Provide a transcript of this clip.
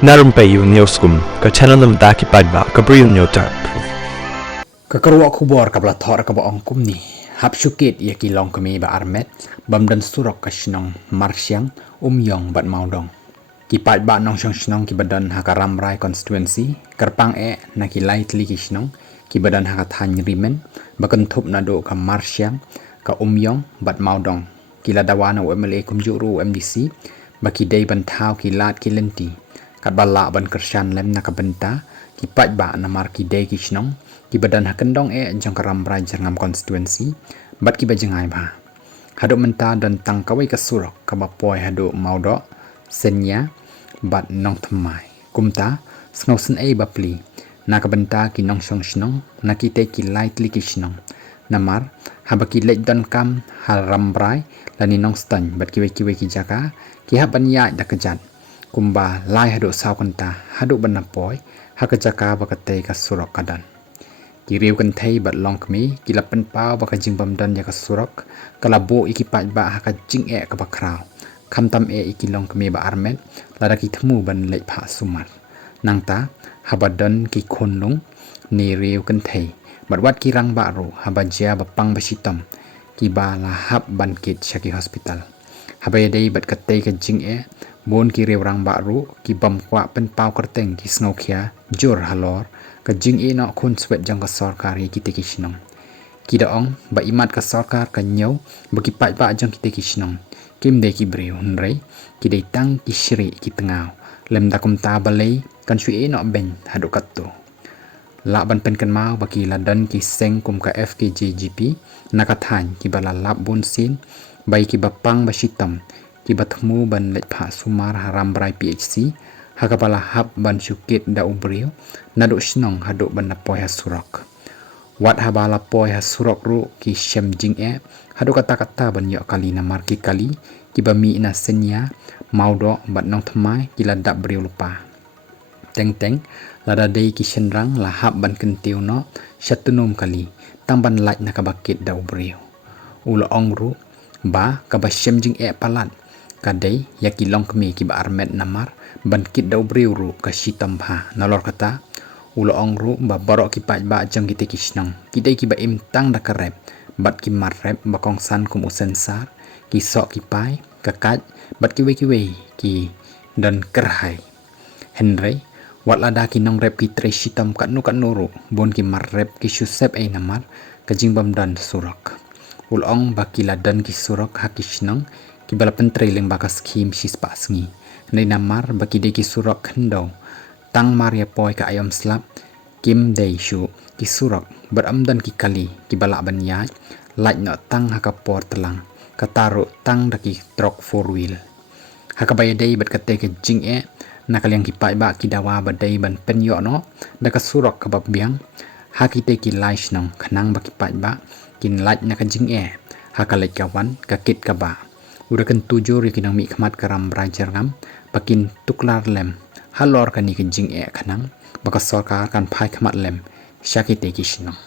narum payu neoskum ka chananam daki padba ka briu neotar Kekerwa kubor kabla thor ka baong kumni hap syukit ia kilong kami ba armet bamdan surok ka shnong marsyang umyong bat maudong kipat ba nong shnong ki badan hakaram rai constituency kerpang na ki light li ki shnong ki badan hakathan rimen bakan thup na do ka marsyang ka umyong bat maudong kila dawana MLA kumjuru MDC baki day bantau ki lat ki lenti kat bala ban kersyan lem na kabenta ki pat ba na mar ki day ki shnong ki badan hakendong jang karam rai jangam constituency bat ki bajangai ba haduk menta dan tang kawai ka surok ka bapoi haduk maudo senya bat nong thamai kumta snowsen bapli na kabenta ki nong shong shnong na ki te ki light li ki shnong namar habaki lek dan kam haram rai lani nong stan bat ki ki jaka ki haban ya da kejat kumba lai haduk saw kanta haduk banapoi hakajaka bakate ka surok kadan ki riu kan thai bat long kmi ki lapen pau baka jing bamdan ya ka surok kalabo iki pat ba haka jing ka bakrau khamtam iki long kmi ba armet lada ki thmu ban lek pha sumar nangta habadan ki khonlung ni riu kan thai bat wat ki rang ba ro habajia bapang basitam ki ba la hab ban kit shaki hospital habayadei bat kate ka jing bon ki riu rang ba ro ki bam kwa pen pau kerteng ki snaukhia jor halor ka jing no khun swet jang ka sarkar ki te ki shnong ki daong ba imat ka sarkar ka nyau ba ki pat ba jang ki te ki shnong kim de ki breu nrei ki de tang ki shri ki tengau lem da kum ta balei kan shui no ben haduk katto la ban pen kan mau ba ki ladan ki seng kum ka FKJGP nakathan ki bala lab bon sin bai ki bapang basitam ki bathmu ban lek pha sumar haram brai PHC hakapala hab ban syukit da ubriu nadu shnong haduk ban napoi hasurok wat habala poi hasurok ru ki shem jing haduk kata ban yo kali na marki kali ki bami na senya maudo bat nong thamai ki ladap briu lupa teng lada dei ki shenrang la hab ban kentiu no shatunum kali tang ban laj na kabakit da ubriu ulo ong ru ba kabashem jing palat kadai yaki long kemi ki ba armet namar ban kit dau briu ru ka shitam pha nalor kata ulo ong ru ba barok ki paj ba jang ki te kishnang ki dei ki ba im tang da karep bat ki marrep ba kong san kum usensar ki sok ki pai ka kaj bat ki we ki dan kerhai henry wat lada ki nong rep ki tre shitam kat nu ru bon ki marrep ki shusep namar ka jingbam dan surak ulo ong ba ki ladan ki surak hakishnang ki bala pentre leng bakas skim shispa sngi nei namar baki de ki surak khendau tang maria poi ka ayam slap kim dei shu ki surak beramdan ki kali ki bala ban ya laj no tang hakapor telang kataru tang daki trok four wheel hakabaya dei bat kate ke jing nakaliang ki pai ba ki dawa ba dei ban pen yo no daka surak ka biang hakite ki laish nong khanang ba ki pai ba kin laj na ka jing hakalek kawan ka kit ka ba urakan tujuh rikinang mi khamat karam brajar ngam pakin tuklar lem halor kani ke jing khanang baka sarkar kan phai khamat lem shakite ki shnong